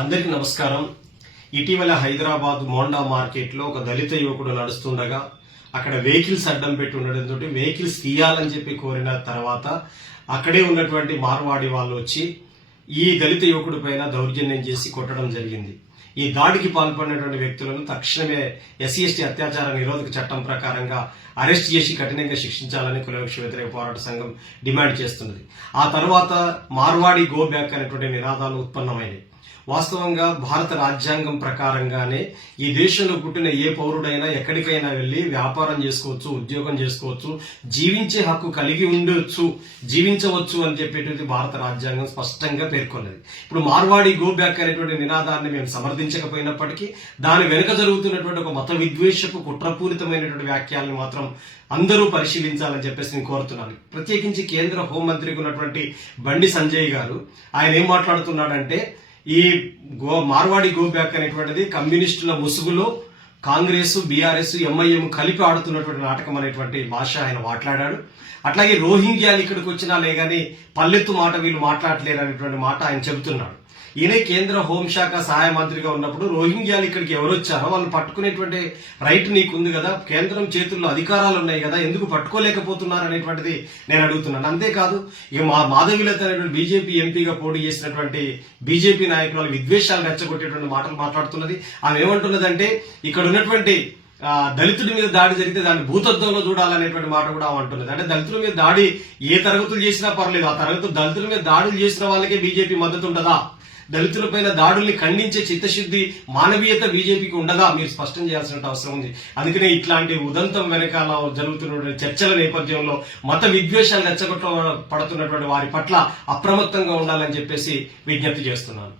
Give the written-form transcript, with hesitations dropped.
అందరికీ నమస్కారం. ఇటీవల హైదరాబాద్ మోండా మార్కెట్లో ఒక దళిత యువకుడు నడుస్తుండగా అక్కడ వెహికల్స్ అడ్డం పెట్టి ఉండడంతో వెహికల్స్ తీయాలని చెప్పి కోరిన తర్వాత అక్కడే ఉన్నటువంటి మార్వాడి వాళ్ళు వచ్చి ఈ దళిత యువకుడి పైన దౌర్జన్యం చేసి కొట్టడం జరిగింది. ఈ దాడికి పాల్పడినటువంటి వ్యక్తులను తక్షణమే ఎస్సీ/ఎస్టీ అత్యాచార నిరోధక చట్టం ప్రకారంగా అరెస్ట్ చేసి కఠినంగా శిక్షించాలని కులవివక్ష వ్యతిరేక పోరాట సంఘం డిమాండ్ చేస్తున్నది. ఆ తర్వాత మార్వాడి గో బ్యాక్ అనేటువంటి నినాదాలు ఉత్పన్నమైనవి. వాస్తవంగా భారత రాజ్యాంగం ప్రకారంగానే ఈ దేశంలో పుట్టిన ఏ పౌరుడైనా ఎక్కడికైనా వెళ్లి వ్యాపారం చేసుకోవచ్చు, ఉద్యోగం చేసుకోవచ్చు, జీవించే హక్కు కలిగి ఉండొచ్చు, జీవించవచ్చు అని చెప్పేటువంటి భారత రాజ్యాంగం స్పష్టంగా పేర్కొన్నది. ఇప్పుడు మార్వాడి గో బ్యాక్ అనేటువంటి నినాదాన్ని మేము సమర్థించకపోయినప్పటికీ దాని వెనుక జరుగుతున్నటువంటి ఒక మత విద్వేషపు కుట్రపూరితమైనటువంటి వ్యాఖ్యల్ని మాత్రం అందరూ పరిశీలించాలని చెప్పేసి నేను కోరుతున్నాను. ప్రత్యేకించి కేంద్ర హోంమంత్రికి ఉన్నటువంటి బండి సంజయ్ గారు ఆయన ఏం మాట్లాడుతున్నాడంటే, ఈ మార్వాడి గో బ్యాక్ అనేటువంటిది కమ్యూనిస్టుల ముసుగులో కాంగ్రెస్, బీఆర్ఎస్, ఎంఐఎం కలిపి ఆడుతున్నటువంటి నాటకం అనేటువంటి భాష ఆయన మాట్లాడాడు. అట్లాగే రోహింగ్యాలు ఇక్కడికి వచ్చినా లేగాని పల్లెత్తు మాట వీళ్ళు మాట్లాడలేరు అనేటువంటి మాట ఆయన చెబుతున్నాడు. ఈయనే కేంద్ర హోంశాఖ సహాయ మంత్రిగా ఉన్నప్పుడు రోహింగ్యాలు ఇక్కడికి ఎవరు వచ్చారో వాళ్ళు పట్టుకునేటువంటి రైట్ నీకుంది కదా, కేంద్రం చేతుల్లో అధికారాలు ఉన్నాయి కదా, ఎందుకు పట్టుకోలేకపోతున్నారు అనేటువంటిది నేను అడుగుతున్నాను. అంతేకాదు ఇక మాధవిలత అనేటువంటి బీజేపీ ఎంపీగా పోటీ చేసినటువంటి బీజేపీ నాయకులు విద్వేషాలు రెచ్చగొట్టేటువంటి మాటలు మాట్లాడుతున్నది. ఆమె ఏమంటున్నదంటే, ఇక్కడ ఉన్నటువంటి దళితుడి మీద దాడి జరిగితే దాన్ని భూతత్వంలో చూడాలనేటువంటి మాట కూడా అంటున్నది. అంటే దళితుల మీద దాడి ఏ తరగతులు చేసినా పర్లేదు, ఆ తరగతులు దళితుల మీద దాడులు చేసిన వాళ్ళకే బీజేపీ మద్దతు ఉండదా? దళితులపైన దాడుల్ని ఖండించే చిత్తశుద్ధి, మానవీయత బీజేపీకి ఉండదా? మీరు స్పష్టం చేయాల్సిన అవసరం ఉంది. అందుకనే ఇట్లాంటి ఉదంతం వెనకాల జరుగుతున్నటువంటి చర్చల నేపథ్యంలో మత విద్వేషాలు రెచ్చగొట్ట పడుతున్నటువంటి వారి పట్ల అప్రమత్తంగా ఉండాలని చెప్పేసి విజ్ఞప్తి చేస్తున్నాను.